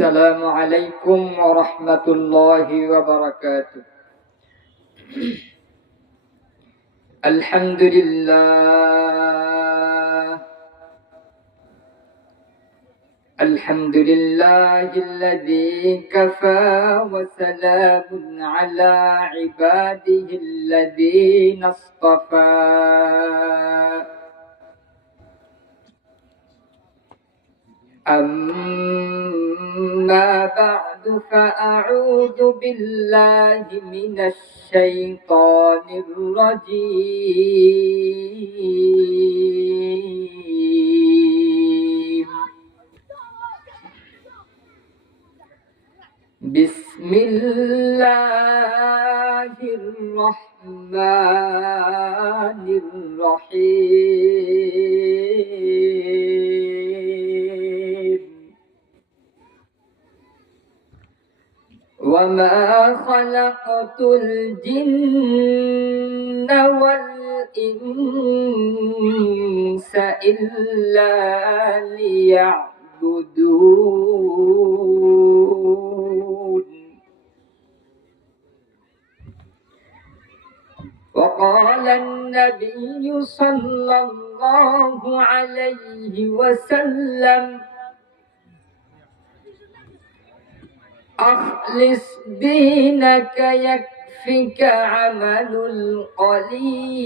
السلام عليكم ورحمة الله وبركاته. الحمد لله الذي كفى وسلام على عباده الذين اصطفى. أما بعد فأعوذ بالله من الشيطان الرجيم. بسم الله الرحمن الرحيم. وما خلقت الجن والإنس إلا ليعبدون. وقال النبي صلى الله عليه وسلم: أخلص دينك يكفك عمل القليل،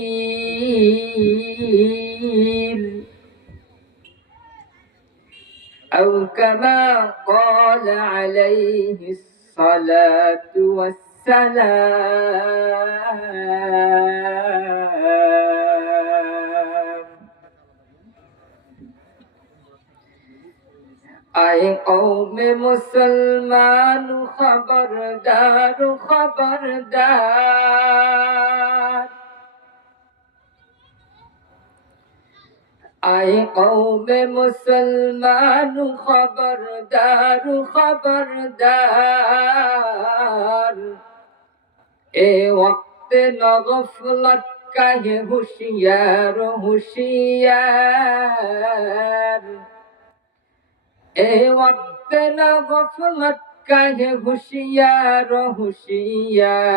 أو كما قال عليه الصلاة والسلام. आए कौम मुसलमान खबरदार खबरदार, आए कौम मुसलमान खबरदार खबरदार, ए वक्त न गफलत का है होशियार होशियार, ए वक्त न गफलत का है होशियार होशियार।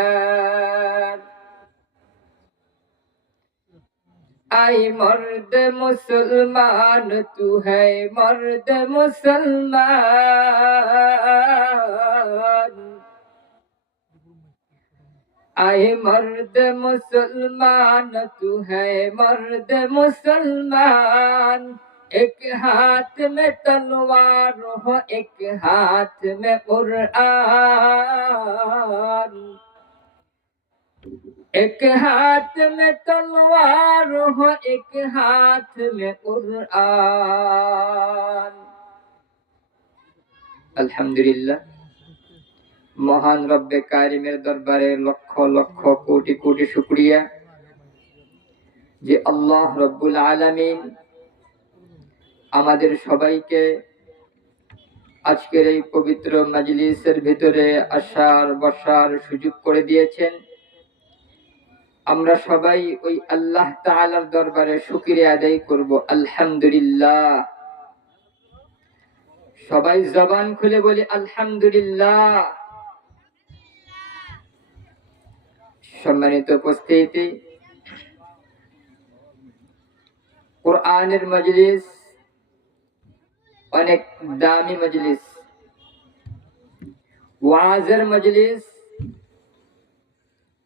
आई मर्द मुसलमान तू है मर्द मुसलमान, आए मर्द मुसलमान तू है मर्द मुसलमान। एक हाथ में तलवार हो एक हाथ में कुरान, एक हाथ में तलवार हो एक हाथ में कुरान। अल्हम्दुलिल्लाह, মহান রব্বে কারিমের দরবারে লক্ষ লক্ষ কোটি কোটি শুকরিয়া যে আল্লাহ রব্বুল আলামিন আমাদের সবাইকে আজকের এই পবিত্র মাজলিসের ভিতরে আসার বসার সুযোগ করে দিয়েছেন। আমরা সবাই ওই আল্লাহ তাআলার দরবারে শুকরিয়া আদায় করব আলহামদুলিল্লাহ। সবাই জবান খুলে বলি আলহামদুলিল্লাহ। সম্মানিত উপস্থিতি, কোরআনের মজলিস অনেক দামি মজলিস, ওয়াজের মজলিস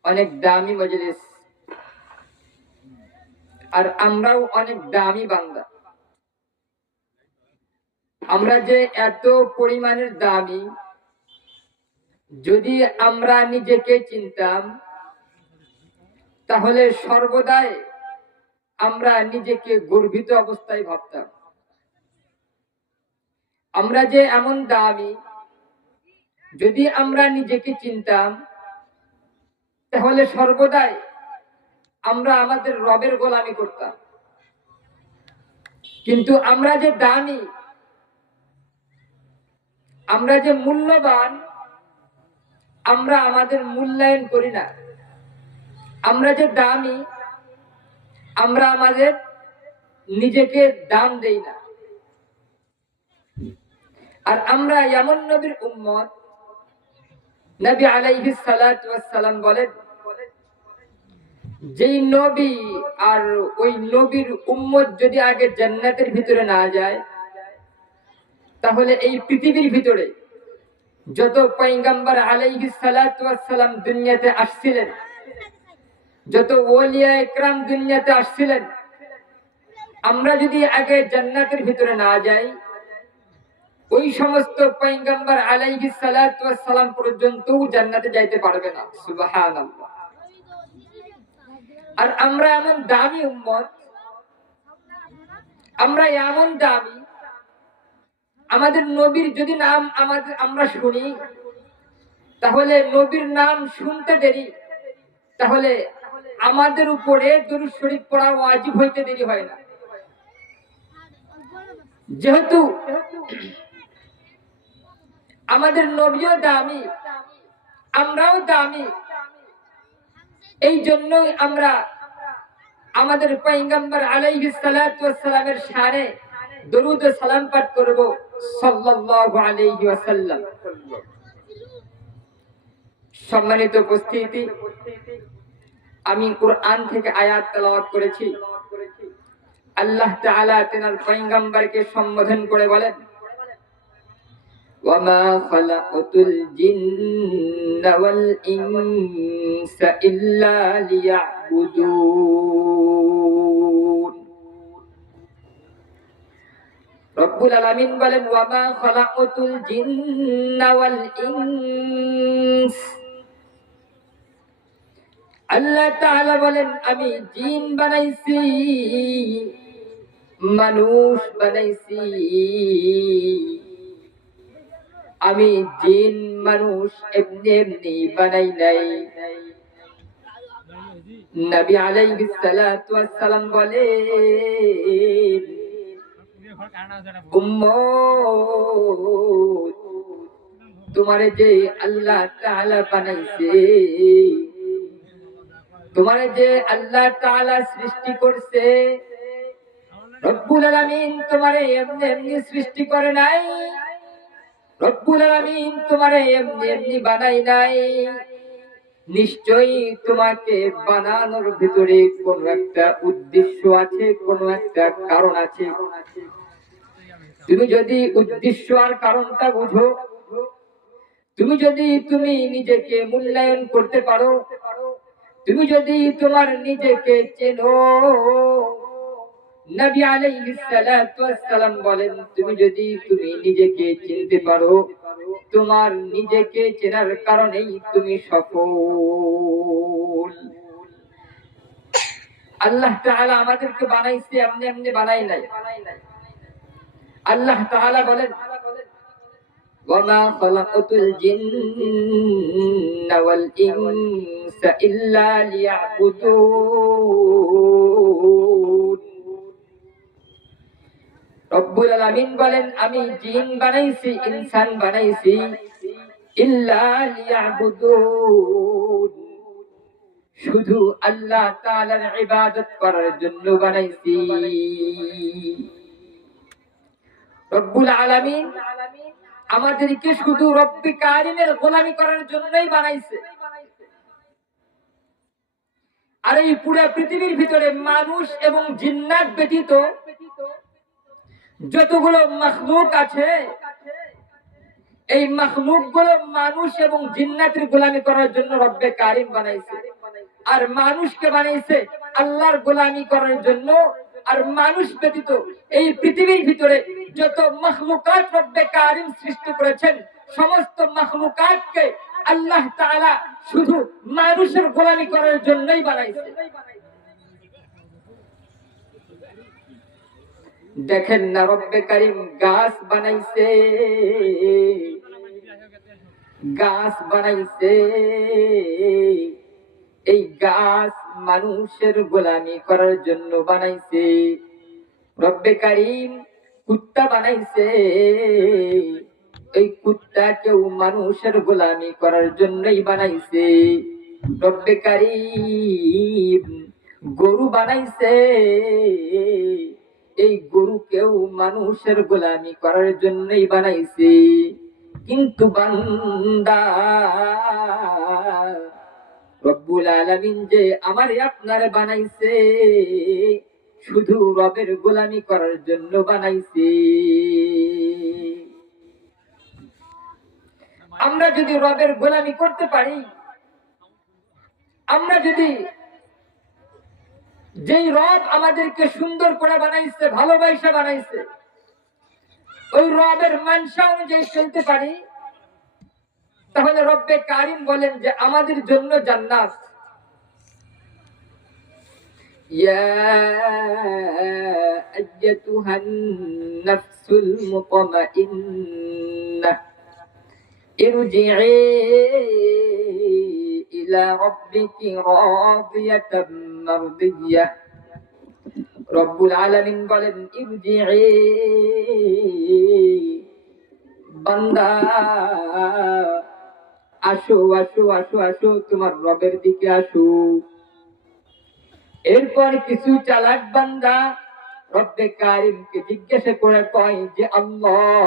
অনেক দামি মজলিস, আর আমরাও অনেক দামি বান্দা। আমরা যে এত পরিমাণের দামি, যদি আমরা নিজেকে চিনতাম তাহলে সর্বদাই আমরা নিজেকে গর্বিত অবস্থায় ভাবতাম। আমরা যে এমন দামি, যদি আমরা নিজেকে চিনতাম তাহলে সর্বদাই আমরা আমাদের রবের গোলামি করতাম। কিন্তু আমরা যে দামি, আমরা যে মূল্যবান, আমরা আমাদের মূল্যায়ন করি না। আমরা যে দামি, আমরা আমাদের নিজেকে দাম দেই না। আর আমরা এমন নবীর উম্মত, নবী আলাইহিস সালাতু ওয়াস সালাম বলেন, যেই নবী আর ওই নবীর উম্মত যদি আগে জান্নাতের ভিতরে না যায়, তাহলে এই পৃথিবীর ভিতরে যত পয়গম্বর আলাইহিস সালাতু ওয়াস সালাম দুনিয়াতে আসছিলেন, যত ওলিয়া ইকরাম দুনিয়াতে আসছিলেন, আমরা যদি আগে জান্নাতের ভিতরে না যাই, ওই সমস্ত পয়গম্বর আলাইহিস সালাতু ওয়াস সালাম পর্যন্ত জান্নাতে যাইতে পারবে না। সুবহানাল্লাহ। আর আমরা এমন দামি উম্মত, আমরা এমন দামি, আমাদের নবীর যদি নাম আমরা শুনি, তাহলে নবীর নাম শুনতে দেরি, তাহলে আমাদের উপরে দরুদ শরীফ পড়া ওয়াজিব হইতে দেরি হয় না। যেহেতু আমাদের নবীও দামি, আমরাও দামি, এই জন্যই আমরা আমাদের পয়গম্বর আলাইহিস সালাতু ওয়াস সালামের শানে দরুদ ও সালাম পাঠ করব সাল্লাল্লাহু আলাইহি ওয়াসাল্লাম। সম্মানিত উপস্থিতি, আমি কুরআন থেকে আয়াত তেলাওয়াত করেছি। আল্লাহ তাআলা তেনার পয়গম্বরকে সম্বোধন করে বলেন, وما خلقت الجن والإنس إلا ليعبدون। রব্বুল আলামিন বলেন, ওয়ামা খালাকাতুল জিন্না ওয়াল ইনস। আল্লাহ তাআলা বলেন, আমি জিন বানাইছি, মানুষ বানাইছি। আমি জিন মানুষ এমনি এমনি বানাই নাই। নবী আলাইহিস সালাতু ওয়াস সালাম বলেন, উম্মত, তোমারে যে আল্লাহ তাআলা বানাইছে, তোমারে যে আল্লাহ তাআলা সৃষ্টি করছে, রব্বুল আলামিন তোমারে এমনি এমনি সৃষ্টি করে নাই। রব্বুল আলামিন তোমারে এমনি এমনি বানাই নাই। নিশ্চয়ই তোমাকে বানানোর ভিতরে কোনো একটা উদ্দেশ্য আছে, কোনো একটা কারণ আছে। তুমি যদি উদ্দেশ্য আর কারণটা বুঝো, তুমি নিজেকে মূল্যায়ন করতে পারো, তুমি যদি তোমার নিজেকে চেনো, নবী আলাইহিস সালাতু ওয়াস সালাম বলেন, তুমি নিজেকে চিনতে পারো, তোমার নিজেকে চেনার কারণেই তুমি সফল। আল্লাহ তাআলা আমাদেরকে বানাইছে, এমনি এমনি বানাই নাই। আল্লাহ তাআলা বলেন, ওয়ামা খালাকাতুল জিন্না ওয়াল ইনসা ইল্লা লিয়াবুদুন। রব্বুল আলামিন বলেন, আমি জিন বানাইছি, ইনসান বানাইছি, ইল্লা লিয়াবুদুন, শুধু আল্লাহ তাআলার ইবাদত করার জন্য বানাইছি। রব্বুল আলামিন আমাদেরকে শুধু রব্বে কারিমের গোলামি করার জন্যই বানাইছে। আর এই পুরো পৃথিবীর ভিতরে মানুষ এবং জিন্নাত ব্যতীত যতগুলো মাখলুক আছে, এই মাখলুক গুলো মানুষ এবং জিন্নাতের গোলামি করার জন্য রব্বে কারিম বানাইছে। আর মানুষকে বানাইছে আল্লাহর গোলামি করার জন্য। আর মানুষ ব্যতীত এই পৃথিবীর ভিতরে যত মাখলুকাত রব্বে কারিম সৃষ্টি করেছেন, সমস্ত মাখলুকাতকে আল্লাহ তাআলা শুধু মানুষের গোলামি করার জন্যই বানাইছে। দেখেন না, রব্বে কারিম গাছ বানাইছে, গাছ বানাইছে। এই গাছ মানুষের গোলামি করার জন্য বানাইছে। রব্বে কারিম কুত্তা বানাইছে, এই কুত্তাকেও মানুষের গোলামি করার জন্যই বানাইছে। রব্বে কারিম গরু বানাইছে, এই গরুকেও মানুষের গোলামি করার জন্যই বানাইছে, কিন্তু বান্দা রব্বুল আলামিন যে আমারে আপনারে বানাইছে শুধু রবের গোলামি করার জন্য বানাইছে। আমরা যদি রবের গোলামি করতে পারি, আমরা যদি যেই রব আমাদেরকে সুন্দর করে বানাইছে, ভালোবাসা বানাইছে, ওই রবের মানসা অনুযায়ী চলতে পারি, তাহলে রব্বে কারিম বলেন যে আমাদের জন্য জান্নাত। ইয়া আইয়াতুহান নাফসুল মুতমাইন্নাহ ইরজিই ইলা রাব্বিকি রাদিয়াতাম মারদিয়াহ। রব্বুল আলামিন বলেন ইরজিই, বান্দা আসো আসো আসো আসো তোমার রবের দিকে আসো। এরপর কিছু চালাক বান্দা রব্বে কারিমকে জিজ্ঞাসা করে কয় যে আল্লাহ,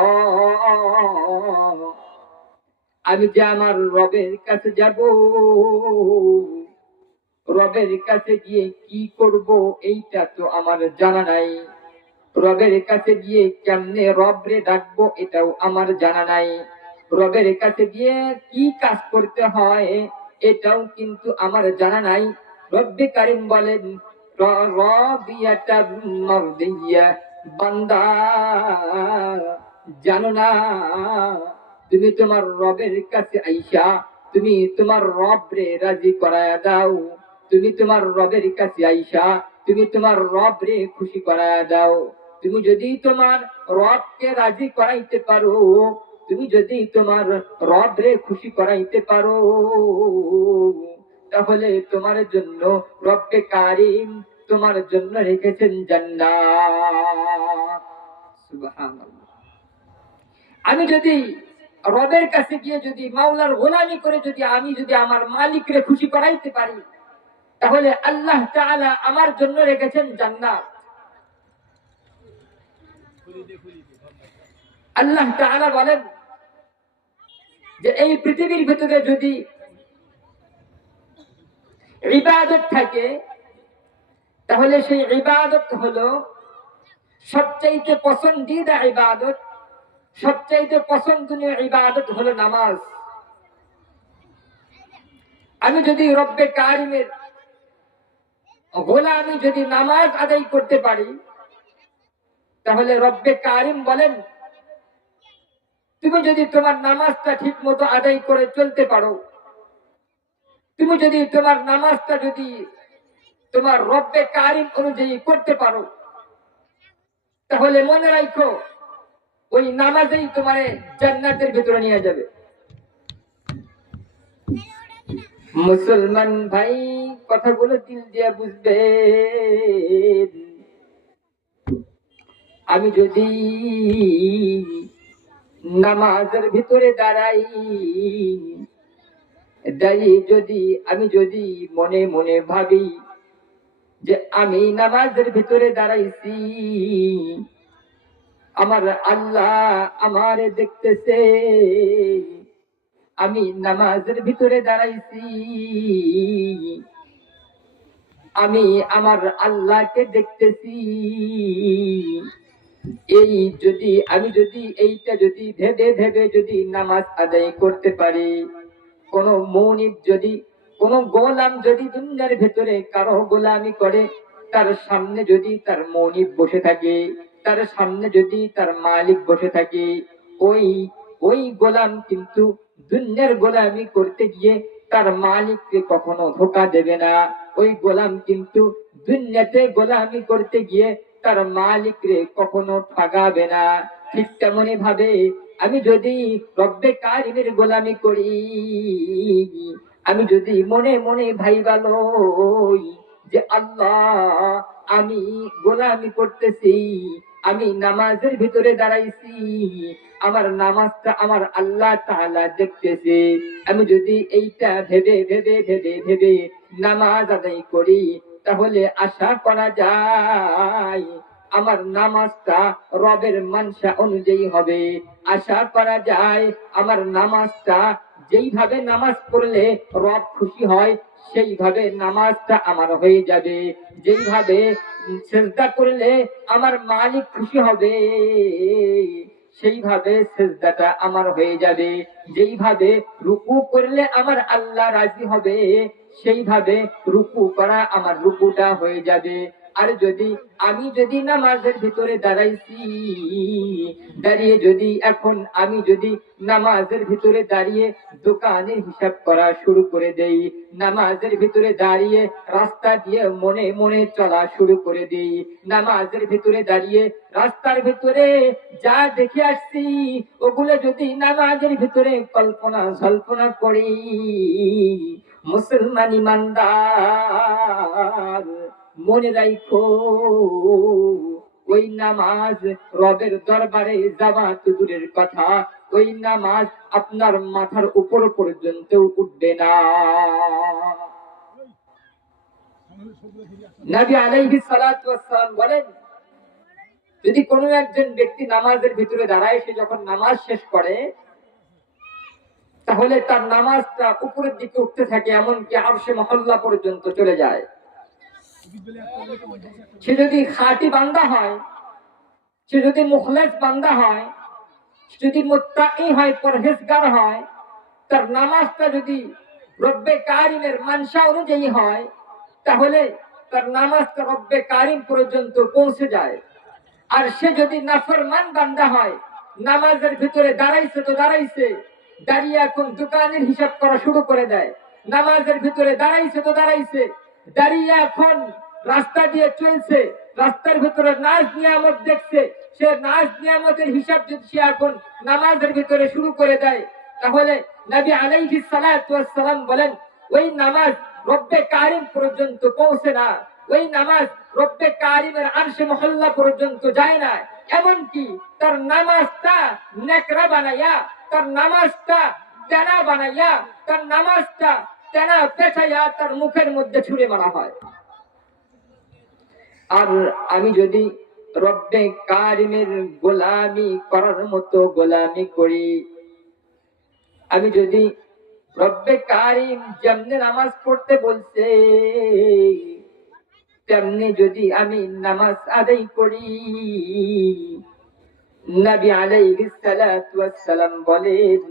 আমি যে আমার রবের কাছে যাব, রবের কাছে গিয়ে কি করব এইটা তো আমার জানা নাই, রবের কাছে গিয়ে কেমনে রবরে ডাকবো এটাও আমার জানা নাই, রবের কাছে গিয়ে কি কাজ করতে হয় এটাও কিন্তু আমার জানা নাই। রব্বে কারিম বলেন রাদিয়াতাম মারদিয়া, বান্দা জানো না তুমি তোমার রবের কাছে আইসা তুমি তোমার রবরে রাজি করায়া দাও, তুমি তোমার রবের কাছে আইসা তুমি তোমার রবরে খুশি করায়া দাও। তুমি যদি তোমার রবকে রাজি করাইতে পারো, তুমি যদি তোমার রবরে খুশি করাইতে পারো, তাহলে তোমার জন্য রব্বে কারিম তোমার জন্য রেখেছেন জান্নাত। সুবহানাল্লাহ। আমি যদি রবের কাছে গিয়ে যদি মাওলার গোলামি করে যদি আমি যদি আমার মালিকরে খুশি করাইতে পারি, তাহলে আল্লাহ তাআলা আমার জন্য রেখেছেন জান্নাত। আল্লাহ তাআলা বলেন যে এই পৃথিবীর ভিতরে যদি ইবাদত থাকে, তাহলে সেই ইবাদত হলো সবচাইতে পছন্দিদা ইবাদত, সবচাইতে পছন্দনীয় ইবাদত হলো নামাজ। আমি যদি রব্বে কারিমের গোলামি যদি নামাজ আদায় করতে পারি, তাহলে রব্বে কারিম বলেন তুমি যদি তোমার নামাজটা ঠিক মতো আদায় করে চলতে পারো, তুমি যদি তোমার নামাজটা যদি তোমার রব্বে কারিম অনুযায়ী করতে পারো, তাহলে মনে রাখো ওই নামাজেই তোমার জান্নাতের ভিতরে নিয়ে যাবে। মুসলমান ভাই কথাগুলো দিল দিয়ে বুঝবে, আমি যদি নামাজের ভিতরে দাঁড়িয়ে যদি আমি যদি মনে মনে ভাবি যে আমি নামাজের ভিতরে দাঁড়াইছি, আমার আল্লাহ আমারে দেখতেছে, আমি নামাজের ভিতরে দাঁড়াইছি, আমি আমার আল্লাহকে দেখতেছি, এই যদি আমি যদি এইটা যদি ভেবে ভেবে যদি নামাজ আদায় করতে পারি, কোন মনিব যদি কোন গোলাম যদি দুনিয়ার ভেতরে কারো গোলামি করে, তার সামনে যদি তার মনিব বসে থাকে, তার সামনে যদি তার মালিক বসে থাকে, ওই ওই গোলাম কিন্তু দুনিয়ার গোলামি করতে গিয়ে তার মালিককে কখনো ধোঁকা দেবে না। ওই গোলাম কিন্তু দুনিয়াতে গোলামি করতে গিয়ে তার মালিকরে কখনো ঠগাবে না। ঠিক তেমনি ভাবে আমি যদি রব্বে কারিমের গোলামি করি, আমি যদি মনে মনে ভাইবা লই যে আল্লাহ আমি গোলামি করতেছি, আমি নামাজের ভিতরে দাঁড়াইছি, আমার নামাজটা আমার আল্লাহ তাআলা দেখতেছে, আমি যদি এইটা ভেবে ভেবে ভেবে ভেবে নামাজ আদায় করি, তাহলে আশা করা যায় আমার নামাজটা রবের মানসা অনুযায়ী হবে। আশা করা যায় আমার নামাজটা যেইভাবে নামাজ পড়লে রব খুশি হয় সেইভাবে নামাজটা আমার হয়ে যাবে। যেইভাবে সেজদা করলে আমার মালিক খুশি হবে সেইভাবে সেজদাটা আমার হয়ে যাবে। যেইভাবে রুকু করলে আমার আল্লাহ রাজি হবে সেইভাবে রুকু করা আমার রুকুটা হয়ে যাবে। আর আমি যদি নামাজের ভিতরে দাঁড়াইছি, দাঁড়িয়ে আমি যদি নামাজের ভিতরে দাঁড়িয়ে দোকানের হিসাব করা শুরু করে দেই, নামাজের ভিতরে দাঁড়িয়ে রাস্তা দিয়ে মনে মনে চলা শুরু করে দেই, নামাজের ভিতরে দাঁড়িয়ে রাস্তার ভিতরে যা দেখে আসছি ওগুলো যদি নামাজের ভিতরে কল্পনা করি, মুসলমান ইমানদার মনে রাখো ওই নামাজ রবের দরবারে যাওয়া তো দূরের কথা, ওই নামাজ আপনার মাথার উপর পর্যন্ত উঠবে না। নবী আলাইহিস সালাতু ওয়াস সালাম বলেন, যদি কোনো একজন ব্যক্তি নামাজের ভিতরে দাঁড়ায়, সে যখন নামাজ শেষ করে তাহলে তার নামাজটা উপরের দিকে উঠতে থাকে, এমনকি আরশে মহল্লা পর্যন্ত চলে যায়। সে যদি খাঁটি বান্দা হয়, সে যদি মুখলেস বান্দা হয়, যদি মুত্তাকি হয়, পরহেজগার হয়, তার নামাজটা যদি রব্বে কারিমের মানসা অনুযায়ী হয় তাহলে তার নামাজটা রব্বে কারিম পর্যন্ত পৌঁছে যায়। আর সে যদি নাফরমান বান্দা হয়, নামাজের ভিতরে দাঁড়াইছে তো দাঁড়াইছে, দাঁড়িয়ে এখন দোকানের হিসাব করা শুরু করে দেয়, নামাজের ভিতরে দাঁড়াইছে তো দাঁড়াইছে, দাঁড়িয়ে এখন রাস্তা দিয়ে চলছে, রাস্তার ভিতরে নাচ নিয়ামত দেখছে, সে নাচ নিয়ামতের হিসাব যদি সে এখন নামাজের ভিতরে শুরু করে দেয় তাহলে নবী আলাইহিস সালাতু ওয়াস সালাম বলেন, ওই নামাজ রব্বে কারিম পর্যন্ত পৌঁছে না, ওই নামাজ রব্বে কারিমের আরশে মহল্লা পর্যন্ত যায় না। এমনকি তার নামাজটা নেকড়া বানাইয়া, তার নামাজটা তেনা বানাইয়া, তার নামাজটা তেনা পেঁচাইয়া তার মুখের মধ্যে ছুঁড়ে মারা হয়। আর আমি যদি রব্বে কারিমের গোলামি করার মতো গোলামি করি, আমি যদি রব্বে কারিম যেমনি নামাজ পড়তে বলছে তেমনি যদি আমি নামাজ আদায় করি, নবী আলাইহিস সালাতু ওয়াস সালাম বলেন,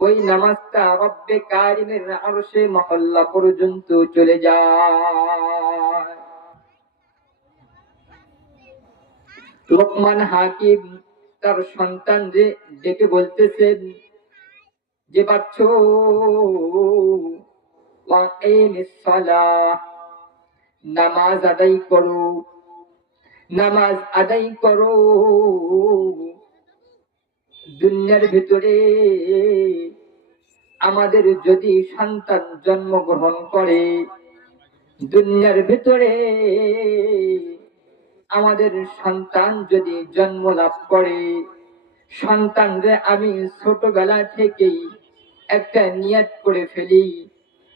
ওই নামাজটা রব্বে কারিমের আরশে মহল্লা পর্যন্ত চলে যায়। লোকমান হাকিম তার সন্তানকে ডেকে বলতেছেন যে, বাচ্চা ওয়াকিমিস সালাহ, নামাজ আদায় করো, নামাজ আদায় করো। দুনিয়ার ভিতরে আমাদের যদি সন্তান জন্মগ্রহণ করে, দুনিয়ার ভিতরে আমাদের সন্তান যদি জন্ম লাভ করে, সন্তানরে আমি ছোটবেলা থেকেই একটা নিয়াত করে ফেলি।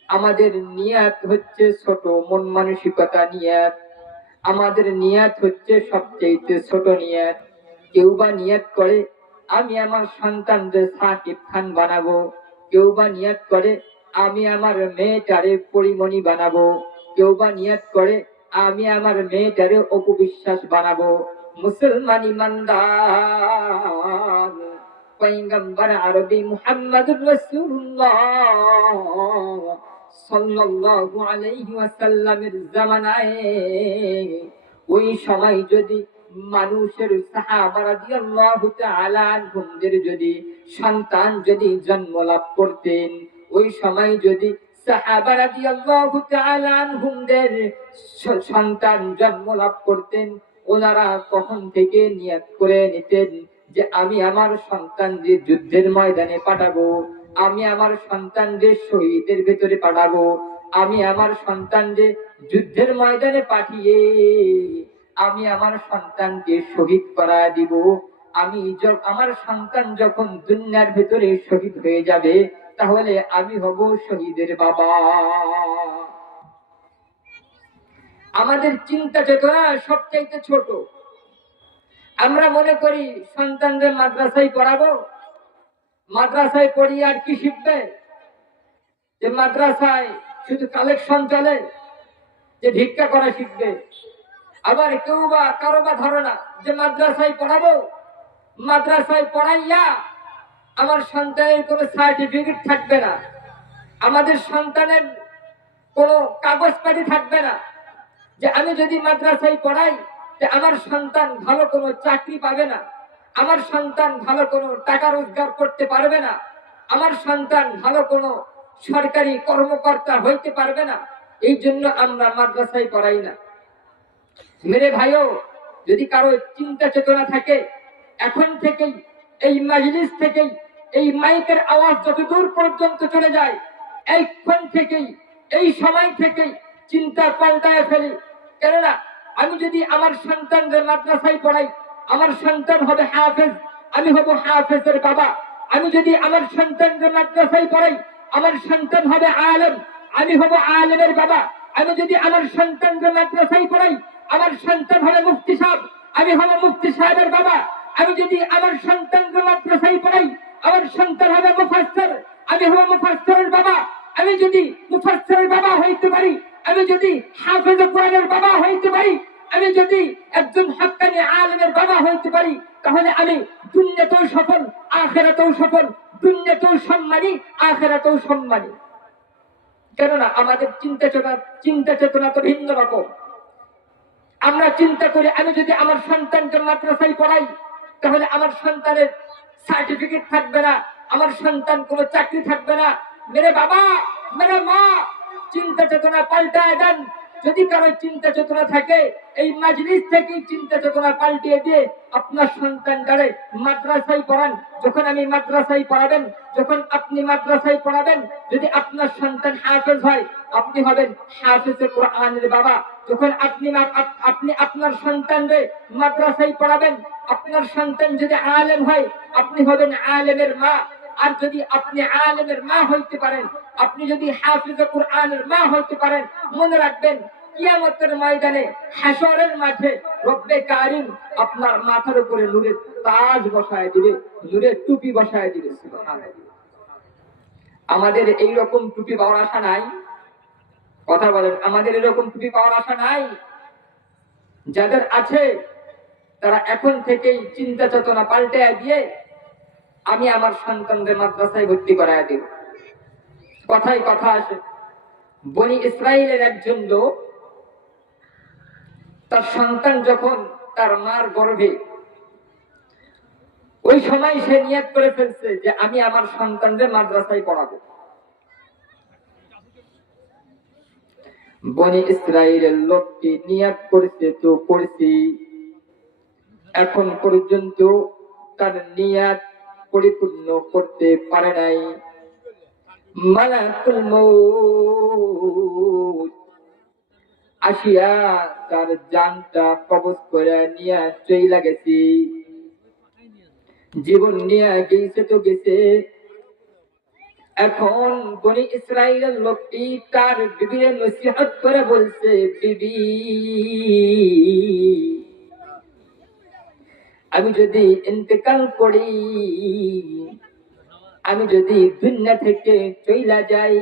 আমাদের নিয়াত হচ্ছে ছোট মন মানসিকতা নিয়াত, আমাদের নিয়াত হচ্ছে সবচেয়ে ছোট নিয়াত। কেউ বা নিয়াত করে আমি আমার সন্তানদের সাকিব খান বানাবো, কেউ বা নিয়াত করে আমি আমার মেয়েটারে পরিমণি বানাবো, কেউ বা নিয়াত করে আমি আমার মেয়েটারে অপবিশ্বাস বানাবো। মুসলমান ইমানদার পয়গম্বর আরবি মুহাম্মদুর রাসূলুল্লাহ সাল্লাল্লাহু আলাইহি ওয়াসাল্লামের জামানায় ওই সময় যদি মানুষের সাহাবা রাদিয়াল্লাহু তাআলা আনহুমদের যদি সন্তান যদি জন্ম লাভ করতেন, ওই সময় যদি সাহাবা রাদিয়াল্লাহু তাআলা আনহুমদের সন্তান জন্ম লাভ করতেন, ওনারা কখন থেকে নিয়ত করে নিতেন যে আমি আমার সন্তানদের যুদ্ধের ময়দানে পাঠাবো, আমি আমার সন্তানদের শহীদের ভেতরে পাঠাবো, আমি আমার সন্তানদের যুদ্ধের ময়দানে পাঠিয়ে আমি আমার সন্তানকে শহীদ করা দিব। আমার সন্তান যখন দুনিয়ার ভেতরে শহীদ হয়ে যাবে তাহলে আমি হব শহীদের বাবা। আমাদের চিন্তা চেতনা সবচাইতে ছোট, আমরা মনে করি সন্তানদের মাদ্রাসায় পড়াবো, মাদ্রাসায় পড়িয়ে আর কি শিখবে, যে মাদ্রাসায় শুধু কালেকশন চলে, যে ভিক্ষা করা শিখবে। আবার কেউ বা কারো বা ধারণা যে মাদ্রাসায় পড়াবো, মাদ্রাসায় পড়াইয়া আমার সন্তানের কোনো সার্টিফিকেট থাকবে না, আমাদের সন্তানের কোনো কাগজপাতি থাকবে না, যে আমি যদি মাদ্রাসায় পড়াই যে আমার সন্তান ভালো কোনো চাকরি পাবে না, আমার সন্তান ভালো কোনো টাকা রোজগার করতে পারবে না, আমার সন্তান ভালো কোনো সরকারি কর্মকর্তা হইতে পারবে না, এই জন্য আমরা মাদ্রাসায় পড়াই না। মেরে ভাইও, যদি কারো চিন্তা চেতনা থাকে, এখন থেকেই এই মাজলিস থেকেই এই মাইকের আওয়াজ যত দূর পর্যন্ত চলে যায়, এইক্ষণ থেকেই এই সময় থেকেই চিন্তা পাল্টায় ফেলি। কেননা আমি যদি আমার সন্তানদের মাদ্রাসায় পড়াই, আমার সন্তান হবে হাফেজ, আমি হব হাফেজের বাবা। আমি যদি আমার সন্তানদের মাদ্রাসায় পড়াই, আমার সন্তান হবে আলেম, আমি হব আলেমের বাবা। আমি যদি আমার সন্তানদের মাদ্রাসায় পড়াই, আমার সন্তান হবে মুফতি সাহেব, আমি হব মুফতি সাহেবের বাবা। আমি যদি আমার সন্তানকে মাদ্রাসায় পড়াই, আমার সন্তান হবে মুফাসসির, আমি হব মুফাসসিরের বাবা। আমি যদি মুফাসসিরের বাবা হইতে পারি, আমি যদি হাফেজ কোরআনের বাবা হইতে পারি, আমি যদি একজন হক্কানি আলেমের বাবা হইতে পারি, তাহলে আমি দুনিয়াতেও সফল, আখিরাতেও সফল। দুনিয়াতেও সম্মানী, আখিরাতেও সম্মানী। কেননা আমাদের চিন্তা চেতনা তো ভিন্ন রকম। আমরা চিন্তা করি আমি যদি আমার সন্তানকে মাদ্রাসায় পড়াই, তাহলে আমার সন্তানের সার্টিফিকেট থাকবে না, আমার সন্তান কোনো চাকরি থাকবে না। মেরে বাবা, মেরে মা, চিন্তা চেতনা পাল্টায় দেন। যদি কারো চিন্তা চেতনা থাকে, এই মাজলিস থেকে চিন্তা চেতনা পাল্টিয়ে দিয়ে আপনার সন্তানটারে মাদ্রাসায় পড়ান। যখন আমি মাদ্রাসায় পড়াবেন, যখন আপনি মাদ্রাসায় পড়াবেন, যদি আপনার সন্তান হাফেজ হয়, আপনি হবেন হাফেজে কোরআনের বাবা। যখন আপনি আপনার সন্তানরে মাদ্রাসায় পড়াবেন, আপনার সন্তান যদি আলেম হয়, আপনি হবেন আলেমের মা। আর যদি আপনি আলেমের মা হইতে পারেন, আপনি যদি হাফিজে কোরআনের মা হইতে পারেন, মনে রাখবেন কিয়ামতের ময়দানে হাশরের মাঠে রব্বে কারিম আপনার মাথার উপরে নূরের তাজ বসায় দিবে, নূরের টুপি বসায় দিবে। সুবহানাল্লাহ। আমাদের এই রকম টুপি পাওয়ার আশা নাই? কথা বলেন, আমাদের এরকম টুপি পাওয়ার আশা নাই? যাদের আছে তারা এখন থেকেই চিন্তা চেতনা পাল্টে দিয়ে আমি আমার সন্তানদের মাদ্রাসায় ভর্তি করায় দিব। কথায় কথা আসে, বনি ইসরাইলের একজন লোক তার সন্তান যখন তার মার গর্ভে, ওই সময় সে নিয়ত করে ফেলছে যে আমি আমার সন্তানদের মাদ্রাসায় পড়াবো। বনি ইসরাইলের লোকটি নিয়ত করেছে তো করেছি, এখন পর্যন্ত তার নিয়ত পরিপূর্ণ করতে পারে নাই। মালাকুল মউত আসিয়া তার জানটা কবজ করে নিয়ে চইলা গেছে। জীবন নিয়ে গেছে তো গেছে। এখন বনি ইসরাইলের লোকটি তার বিবির নসিহত করে বলছে, বিবি, আমি যদি ইন্তেকাল করি, আমি যদি দুনিয়া থেকে চইলা যাই,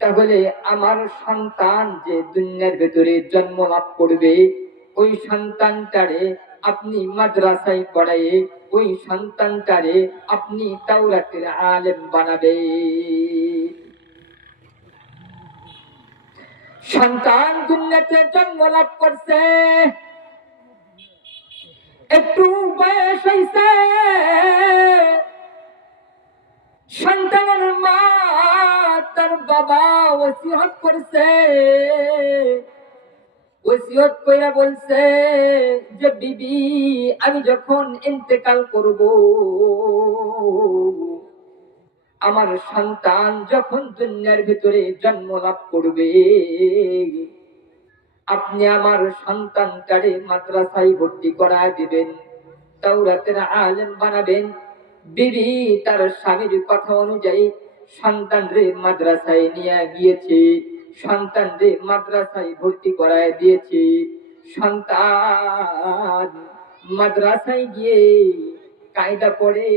তাহলে আমার সন্তান যে দুনিয়ার ভেতরে জন্ম লাভ করবে, ওই সন্তানটারে আপনি মাদ্রাসায় পড়ায়ে ওই সন্তানটারে আপনি তাওরাতের আলেম বানাবে। সন্তান দুনিয়াতে জন্ম লাভ করছে, একটু বয়স হইছে, সন্তানের মা তার বাবা ওসিয়ত করছে, ওসিয়ত কইরা বলছে যে বিবি, আমি যখন ইন্তেকাল করব, আমার সন্তান যখন দুনিয়ার ভিতরে জন্ম লাভ করবে, আপনি আমার সন্তানটারে মাদ্রাসায় ভর্তি করায় দিবেন, তাওরাতের আলেম বানাবেন। বিবি তার স্বামীর কথা অনুযায়ী সন্তানরে মাদ্রাসায় নিয়ে গিয়েছে, সন্তানরে মাদ্রাসায় ভর্তি করায় দিয়েছে। সন্তান মাদ্রাসায় গিয়ে কায়দা পড়ে,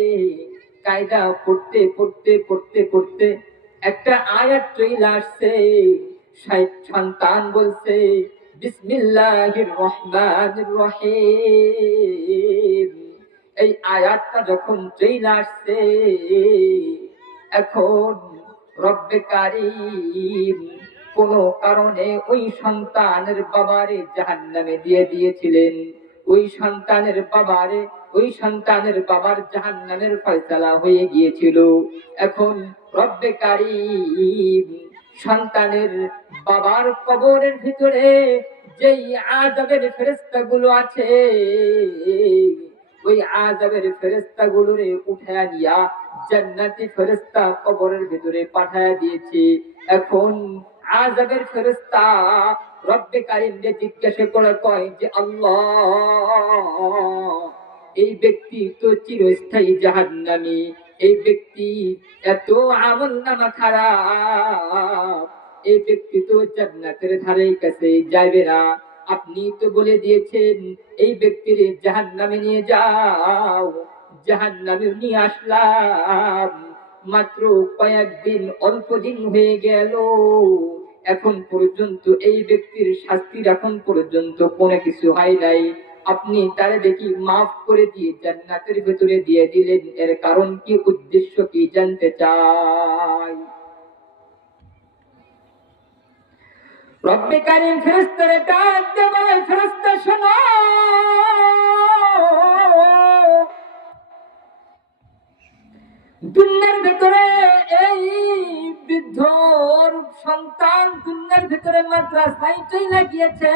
কায়দা পড়তে পড়তে পড়তে পড়তে একটা আয়াত চলে আসছে। সন্তান বলছে বিসমিল্লাহির রহমানির রহিম। এই আয়াতটা যখন চলে আসছে, এখন রব্বে কারীম কোন কারণে ওই সন্তানের বাবারে জাহান্নামে দিয়ে দিয়েছিলেন। ওই সন্তানের বাবার জাহান্নামের ফয়সালা হয়ে গিয়েছিল। এখন রব্বে কারীম সন্তানের বাবার কবরের ভিতরে যেই আযাবের ফেরেশতাগুলো আছে, ওই আযাবের ফেরেশতাগুলোরে উঠায়া নিয়া জান্নাতি ফেরেশতা কবরের ভিতরে পাঠায়া দিয়েছে। এখন আযাবের ফেরেশতা রব্বে কারীমকে জিজ্ঞাসা করে কয় যে আল্লাহ, এই ব্যক্তি তো চিরস্থায়ী জাহান্নামী, এই ব্যক্তি এত আমলনামা খারাপ, এই ব্যক্তি তো জান্নাতের ধারে কাছে যাবে না। আপনি তো বলে দিয়েছেন এই ব্যক্তির জাহান্নামে নিয়ে যাও। জাহান্নামে নিয়ে আসলাম, মাত্র কয়েকদিন, অল্প দিন হয়ে গেল, এখন পর্যন্ত এই ব্যক্তির শাস্তির এখন পর্যন্ত কোনো কিছু হয় নাই। আপনি তারে দেখি মাফ করে দিয়ে জান্নাতের ভিতরে দিয়ে দিলেন, এর কারণ কি, উদ্দেশ্য কি জানতে চাই। রব্বে কারীম ফেরেশতারে ডাক দিয়ে বলে, ফেরেশতা শোনো, দুনিয়ার ভিতরে এই বৃদ্ধর সন্তান দুনিয়ার ভিতরে মাদ্রাসায় চলে গিয়েছে,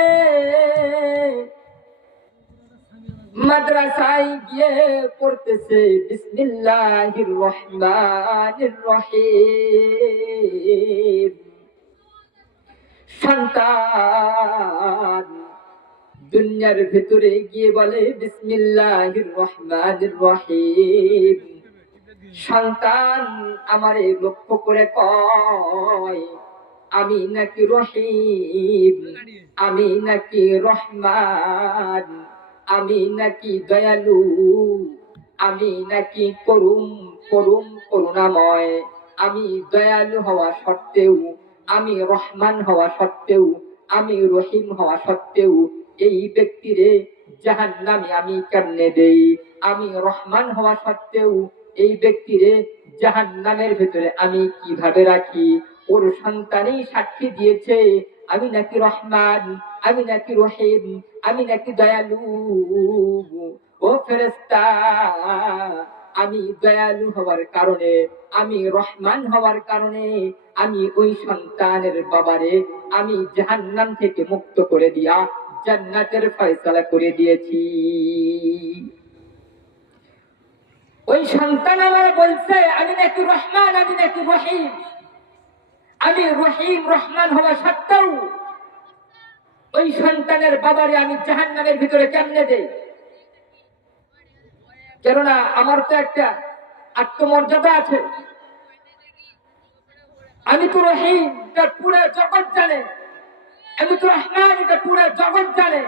মাদ্রাসায় গিয়ে পড়তেছে বিসমিল্লাহির রহমানির রহিম। সন্তান দুনিয়ার ভিতরে গিয়ে বলে বিসমিল্লাহির রহমানির রহিম। সন্তান আমারে লক্ষ্য করে কয় আমি নাকি রহিম, আমি নাকি রহমান, আমি নাকি দয়ালু, আমি নাকি করুণাময়। আমি দয়ালু হওয়া সত্ত্বেও, আমি রহমান হওয়া সত্ত্বেও, আমি রহিম হওয়া সত্ত্বেও এই ব্যক্তিরে জাহান্নামে আমি কেমনে দেই? আমি রহমান হওয়া সত্ত্বেও এই ব্যক্তিরে জাহান্নামের ভিতরে আমি কিভাবে রাখি? ওর সন্তানই সাক্ষী দিয়েছে আমি নাকি রহমান, আমি নাকি রহিম, আমি নাকি দয়ালু। ও ফেরেশতা, আমি দয়ালু হওয়ার কারণে, আমি রহমান হওয়ার কারণে আমি ওই সন্তানের বাবারে আমি জাহান্নাম থেকে মুক্ত করে দিয়া জান্নাতের ফয়সালা করে দিয়েছি। ওই সন্তান আমার বলছে আমি নাকি রহমান, আমি নাকি রহিম। আমি রহিম রহমান হওয়া সত্ত্বেও ওই সন্তানের বাবারে আমি জাহান্নামের ভিতরে কেমনে দেই? কেননা আমার তো একটা আত্মমর্যাদা আছে। আমি তো রহিম, এটা পুরো জগৎ জানে। আমি তো রহমান, এটা পুরো জগৎ জানে।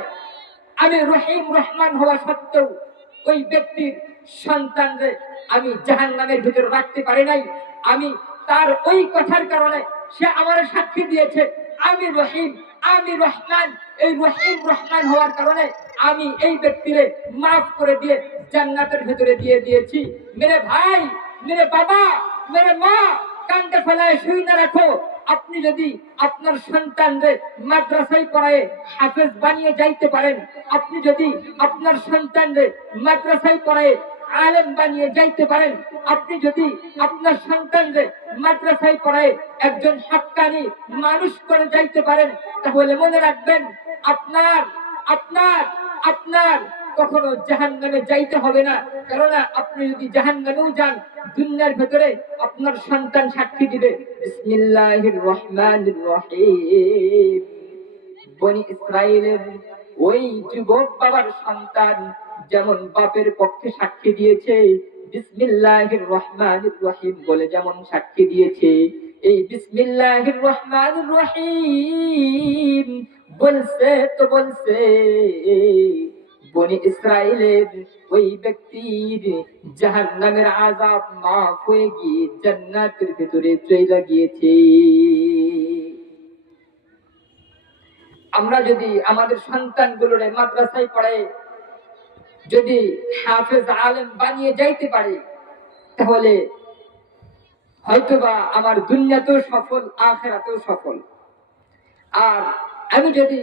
আমি রহিম রহমান হওয়া সত্ত্বেও ওই ব্যক্তির সন্তানদের আমি জাহান্নামের ভিতরে রাখতে পারি নাই। আমি তার ওই কথার কারণে সে আমার সাক্ষী দিয়েছে আমি রহিম, আমি রহমান। এই রহিম রহমান হওয়ার কারণে আমি এই ব্যক্তিরে মাফ করে দিয়ে জান্নাতের ভিতরে দিয়ে দিয়েছি। মেরে ভাই, মেরে বাবা, মেরে মা, কান্দে ফেলায় শুই না রাখো। আপনি যদি আপনার সন্তানদের মাদ্রাসায় পড়ায় হাফেজ বানিয়ে যাইতে পারেন, আপনি যদি আপনার সন্তানদের মাদ্রাসায় পড়ায় আলেম বানিয়ে যাইতে পারেন, আপনি যদি আপনার সন্তানদের মাদ্রাসায় পড়ায় একজন হাক্কানি মানুষ করে যাইতে পারেন, তাহলে মনে রাখবেন আপনার আপনার আপনার কখনো জাহান্নামে যাইতে হবে না। কেননা আপনি যদি জাহান্নামেও যান, দুনিয়ার ভেতরে আপনার সন্তান সাক্ষী দিবে বিসমিল্লাহির রহমানির রহিম। বনি ইসরাইলের ওই যুবক বাবার সন্তান যেমন বাপের পক্ষে সাক্ষী দিয়েছে বিসমিল্লাহির রহমানির রহিম বলে, যেমন সাক্ষী দিয়েছে, এই বিসমিল্লাহির রহমানির রহিম বলছে তো বলছে বনি ইসরাইলের ওই ব্যক্তির জাহান্নামের আযাব মাফ হয়ে গিয়ে জান্নাতের ভিতরে চলে গিয়েছে। আমরা যদি আমাদের সন্তানগুলোর মাদ্রাসায় পড়াই যদি হাফেজ আলেম বানিয়ে যাইতে পারি, তাহলে হয়তোবা আমার দুনিয়াতেও সফল, আখিরাতেও সফল। আর আমি যদি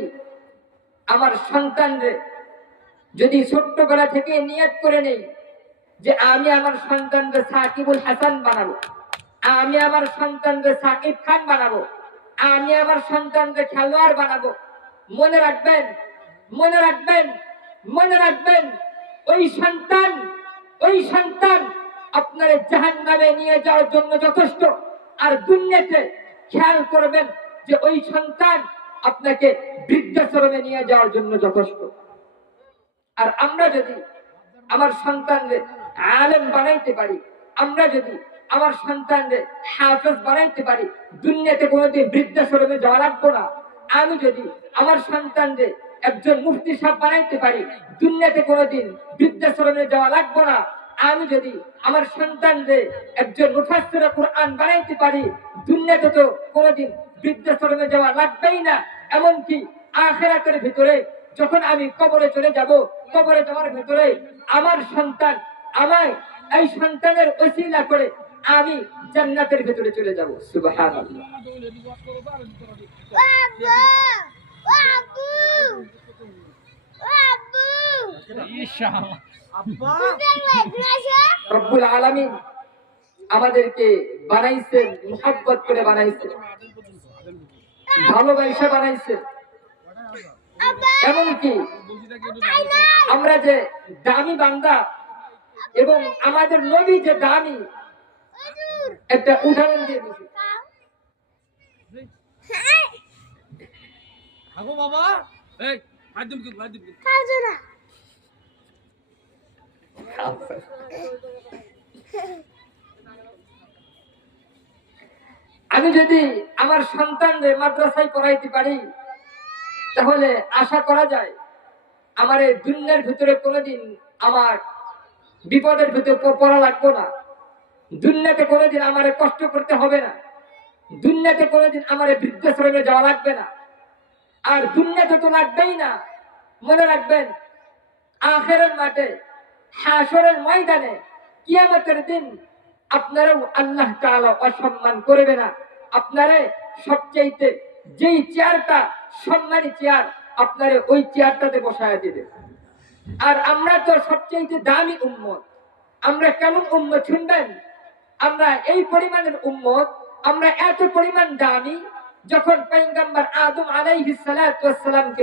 আমার সন্তানদের যদি ছোট্টবেলা থেকে নিয়ত করে নেই যে আমি আমার সন্তানদের সাকিবুল হাসান বানাবো, আমি আমার সন্তানদের সাকিব খান বানাবো, আমি আমার সন্তানদের খেলোয়াড় বানাবো, মনে রাখবেন, মনে রাখবেন, মনে রাখবেন, ওই সন্তান আপনার জাহান্নামে নিয়ে যাওয়ার জন্য যথেষ্ট। আর দুনিয়াতে খেয়াল করবেন যে ওই সন্তান আপনাকে বৃদ্ধাশ্রমে নিয়ে যাওয়ার জন্য যথেষ্ট। আর আমরা যদি আমার সন্তানদের আলেম বানাইতে পারি, আমরা যদি আমার সন্তানদের হাফেজ বানাইতে পারি, দুনিয়াতে কোনোদিন বৃদ্ধাশ্রমে যাওয়া লাগবো না। আমি যদি আমার সন্তানদের একজন মুফতি সাহেব বানাইতে পারি, দুনিয়াতে কোনোদিন বৃদ্ধাশ্রমে যাওয়া লাগবো না। আমি যদি আমার সন্তানদের একজন মুফাসসিরে কুরআন বানাইতে পারি, দুনিয়াতে তো কোনোদিন বৃদ্ধাশ্রমে যাওয়া লাগবেই না। এমনকি আখিরাতের ভিতরে যখন আমি কবরে চলে যাব, কবরে যাওয়ার ভিতরে আমার সন্তান আমায় এই সন্তানের ওসিলা করে আমি জান্নাতের ভিতরে চলে যাব। সুবহানাল্লাহ। রব্বুল আলামিন আমাদেরকে বানাইছেন, মুহাব্বত করে বানাইছেন, ভালোবাসা বানাইছেন। এমনকি আমরা যে দামি বান্দা এবং আমাদের নবী যে দামি, একটা উদাহরণ দিয়ে দিচ্ছি। আমি যদি আমার সন্তানদের মাদ্রাসায় পড়াইতে পারি, তাহলে আশা করা যায় আমার এই দুনিয়ার ভিতরে কোনোদিন আমার বিপদের ভিতরে পড়া লাগবে না, দুনিয়াতে কোনোদিন আমার কষ্ট করতে হবে না, দুনিয়াতে কোনোদিন আমার বৃদ্ধাশ্রমে যাওয়া লাগবে না। আর দুনিয়াতে তো লাগবেই না। মনে রাখবেন, আখিরাতের মাঠে, হাসরের ময়দানে, কিয়ামতের দিন আপনারাও আল্লাহ তাআলা অসম্মান করবে না। আপনারে সবচেয়ে যেই চেয়ারটা সম্মানী চেয়ার, আপনারে ওই চেয়ারটাতে বসায় দিবে। আর আমরা তো সবচেয়ে দামি উম্মত। আমরা কেমন উম্মত শুনবেন? আমরা এই পরিমাণের উম্মত, আমরা এত পরিমাণ দামি, যখন পয়গম্বর আদম আলাইহিস সালাতু ওয়াস সালামকে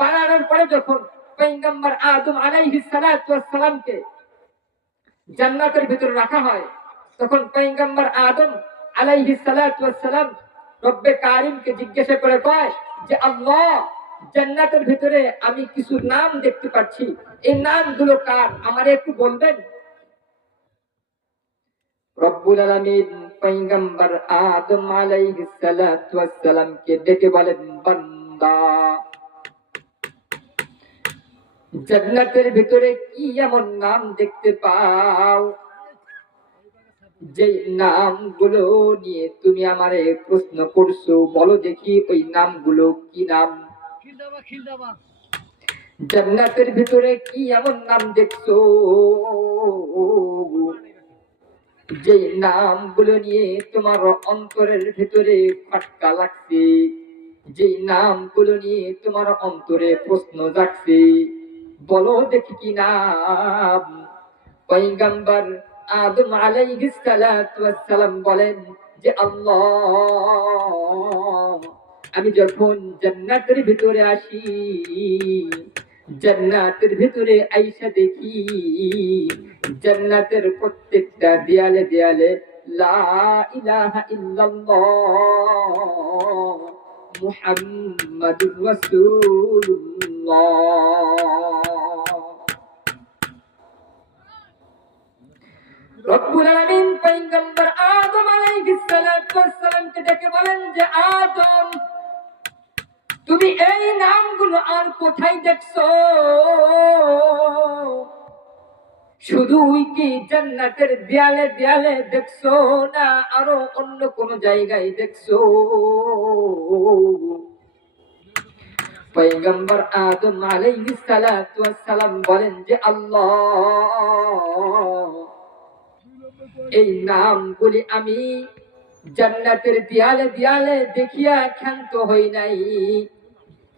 বানানোর পরে যখন পয়গম্বর আদম আলাইহিস সালাতু ওয়াস সালামকে জান্নাতের ভিতরে রাখা হয়, তখন পয়গম্বর আদম আলাইহিস সালাতু ওয়াস সালাম রব্বে কারিমকে জিজ্ঞাসা করে কয় যে আল্লাহ, জান্নাতের ভিতরে আমি কিছু নাম দেখতে পাচ্ছি, এই নামগুলো কার, আমারে একটু বলবেন? রব্বুল আলামিন পয়গম্বর আদম আলাইহিস সালাতু ওয়াস সালামকে ডেকে বলেন, বান্দা, জান্নাতের ভিতরে কি এমন নাম দেখতে পাও যে নামগুলো নিয়ে তুমি আমারে প্রশ্ন করছো? বলো দেখি ওই নামগুলো কি নাম? জান্নাতের ভিতরে কি এমন নাম দেখছো যে নামগুলো নিয়ে তোমার অন্তরের ভিতরে খটকা লাগছে, যে নামগুলো নিয়ে তোমার অন্তরে প্রশ্ন জাগছে? বলো দেখি কি নাম? পয়গম্বর আদম আলাইহিস সালাতু ওয়াস সালাম বলেন যে আল্লাহ, আমি যখন জান্নাতের ভিতরে আসি, জান্নাতের ভিতরে আইসা দেখি জান্নাতের প্রত্যেকটা দেয়ালে দেয়ালে লা ইলাহা ইল্লাল্লাহ মুহাম্মাদুর রাসূলুল্লাহ। রব্বুল আলামিন পয়গম্বর আদম আলাইহিস সালাতু ওয়াস সালামকে ডেকে বলেন যে আদম, তুমি এই নামগুলো আর কোথায় দেখছো? শুধু কি জান্নাতের দেয়ালে দেয়ালে দেখছো, না আরো অন্য কোন জায়গায় দেখছো? পয়গম্বর আদম আলাইহিস সালাতু ওয়াস সালাম বলেন যে আল্লাহ, এই নামগুলি আমি জান্নাতের দেয়ালে দেয়ালে দেখিয়া ক্ষান্ত হই নাই।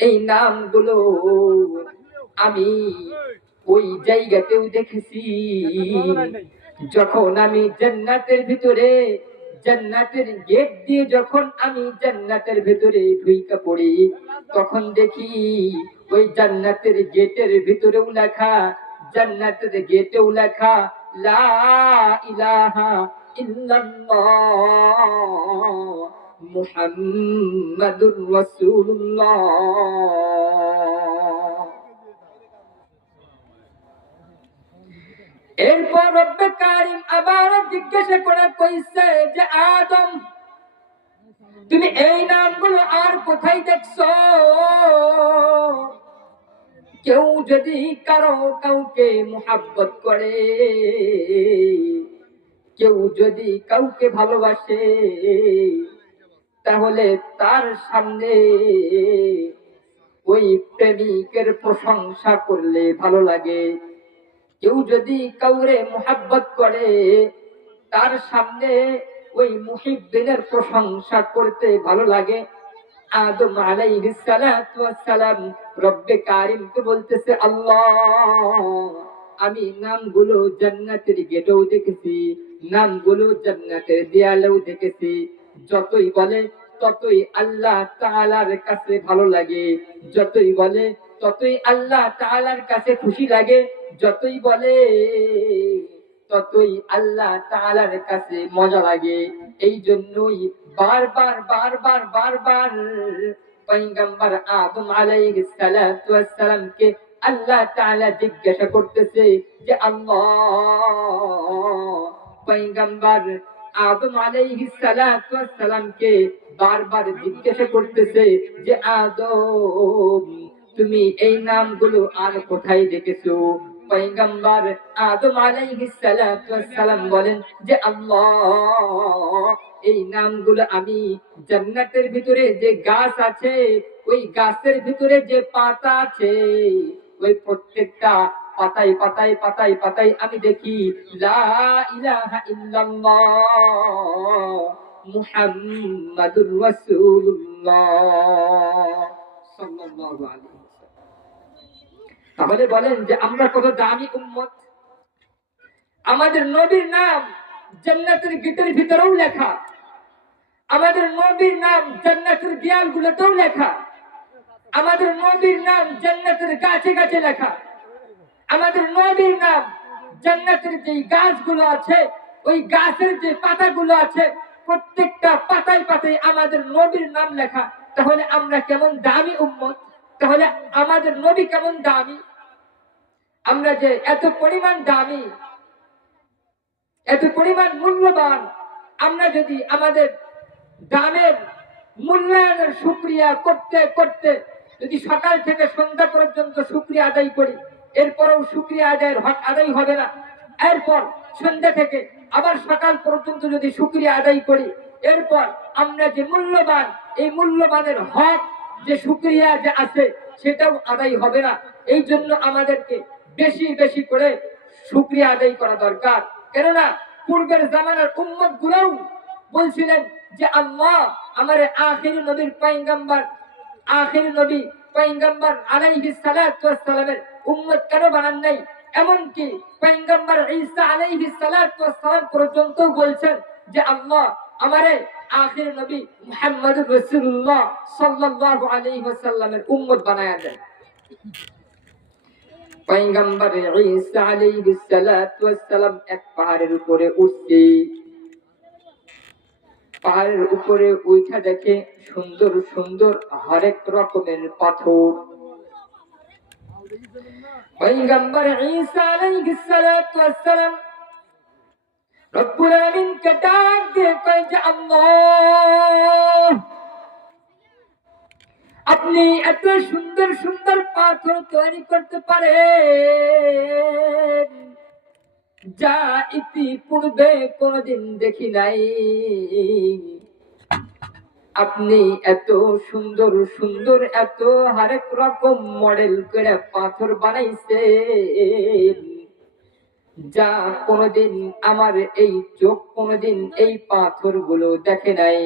এই নামগুলো আমি ওই জায়গাতেও দেখেছি, যখন আমি জান্নাতের ভিতরে, জান্নাতের গেট দিয়ে যখন আমি জান্নাতের ভিতরে ঢুইকা পড়ি, তখন দেখি ওই জান্নাতের গেটের ভিতরেও লেখা, জান্নাতের গেটেও লেখা লা ইলাহা ইল্লাল্লাহ মুহাম্মাদুর রাসূলুল্লাহ। এরপর রব্বে কারীম আবার জিজ্ঞাসা করে কইছে যে আদম, তুমি এই নামগুলো আর কোথায় দেখছো? কেউ যদি কাউকে মুহাব্বত করে, কেউ যদি কাউকে ভালোবাসে, তাহলে তার সামনে ওই প্রেমিকের প্রশংসা করলে ভালো লাগে। কেউ যদি কাউরে মুহাব্বত করে, তার সামনে ওই মুহিব্বিনের প্রশংসা করতে ভালো লাগে। আদম আলাইহিস সালাতু ওয়াস সালাম রব্বে কারীমকে বলতেছে, আল্লাহ, আমি নামগুলো জান্নাতের গেটেও দেখেছি, নামগুলো জান্নাতের দেয়ালেও দেখেছি। যতই বলে ততই আল্লাহ তাআলার কাছে ভালো লাগে, যতই বলে ততই আল্লাহ তাআলার কাছে খুশি লাগে, যতই বলে ততই আল্লাহ তাআলার কাছে মজা লাগে। এই জন্যই বারবার বারবার বারবার পয়গম্বর আদম আলাইহিস সালাতু ওয়াস সালামকে আল্লাহ তাআলা জিজ্ঞাসা করতেছে যে আল্লাহ, পয়গম্বর আদম আলাইহিস সালাতু ওয়াস সালামকে বারবার জিজ্ঞাসা করতেছে যে আদম, তুমি এই নামগুলো আর কোথায় দেখেছো? পয়গম্বর আদম আলাইহিস সালাতু ওয়াস সালাম বলেন যে আল্লাহ, এই নামগুলো আমি জান্নাতের ভিতরে যে গাছ আছে, ওই গাছের ভিতরে যে পাতা আছে, ওই প্রত্যেকটা পাতায় পাতায় পাতায় পাতায় আমি দেখি লা ইলাহা ইল্লাল্লাহ মুহাম্মাদুর রাসূলুল্লাহ সাল্লাল্লাহু আলাইহি ওয়াসাল্লাম। তাহলে বলেন যে আমরা কত দামি উম্মত। আমাদের নবীর নাম জান্নাতের গেটের ভিতরেও লেখা, আমাদের নবীর নাম জান্নাতের দেয়ালগুলোতেও লেখা, আমাদের নবীর নাম জান্নাতের গাছে গাছে লেখা, আমাদের নবীর নাম জান্নাতের যে গাছগুলো আছে, ওই গাছের যে পাতাগুলো আছে, প্রত্যেকটা পাতায় পাতায় আমাদের নবীর নাম লেখা। তাহলে আমরা কেমন দামি উম্মত, তাহলে আমাদের নবী কেমন দামি। আমরা যে এত পরিমাণ দামি, এত পরিমাণ মূল্যবান, আমরা যদি আমাদের দামের মূল্যায়নের শুকরিয়া করতে করতে যদি সকাল থেকে সন্ধ্যা পর্যন্ত শুকরিয়া আদায় করি, এরপরেও শুকরিয়া আদায় হবে না। এরপর সন্ধ্যা থেকে আবার সকাল পর্যন্ত যদি শুকরিয়া আদায় করি, এরপর আমরা যে মূল্যবান, এই মূল্যবানের হক যে শুকরিয়া যে আছে সেটাও আদায় হবে না। এই জন্য আমাদেরকে বেশি বেশি করে শুকরিয়া আদায় করা দরকার। কেননা পূর্বের জামানার উম্মত গুলোও বলছিলেন যে আল্লাহ, আমারে আখিরি নবীর পয়গম্বর, আখিরি নবী পয়গম্বর আলাইহিস সালাতু ওয়াস সালামের উম্মত কেন বানান নাই? এমনকি পয়গম্বর ঈসা আলাইহিস সালাতু ওয়াস সালাম পর্যন্ত বলছেন যে আল্লাহ, আমারে আখিরি নবী মুহাম্মদুর রাসূলুল্লাহ সাল্লাল্লাহু আলাইহি ওয়াসাল্লামের উম্মত বানায়া দেন। পয়গম্বর ঈসা আলাইহিস সালাতু ওয়াস সালাম এক পাহাড়ের উপরে উঠছে। পাহাড়ের উপরে উঠা দেখে সুন্দর সুন্দর হরেক রকমের পাথর। পয়গম্বর ঈসা আলাইহিস সালাতু ওয়াস সালাম রব্বুল আলামিনকে ডাক দিয়ে কয় যে আল্লাহ, আপনি এত সুন্দর সুন্দর পাথর তৈরি করতে পারেন যা ইতিপূর্বে কোনোদিন দেখি নাই। আপনি এত সুন্দর সুন্দর এত হরেক রকম মডেল করে পাথর বানাইছেন যা কোনোদিন আমার এই চোখ কোনোদিন এই পাথর গুলো দেখে নাই।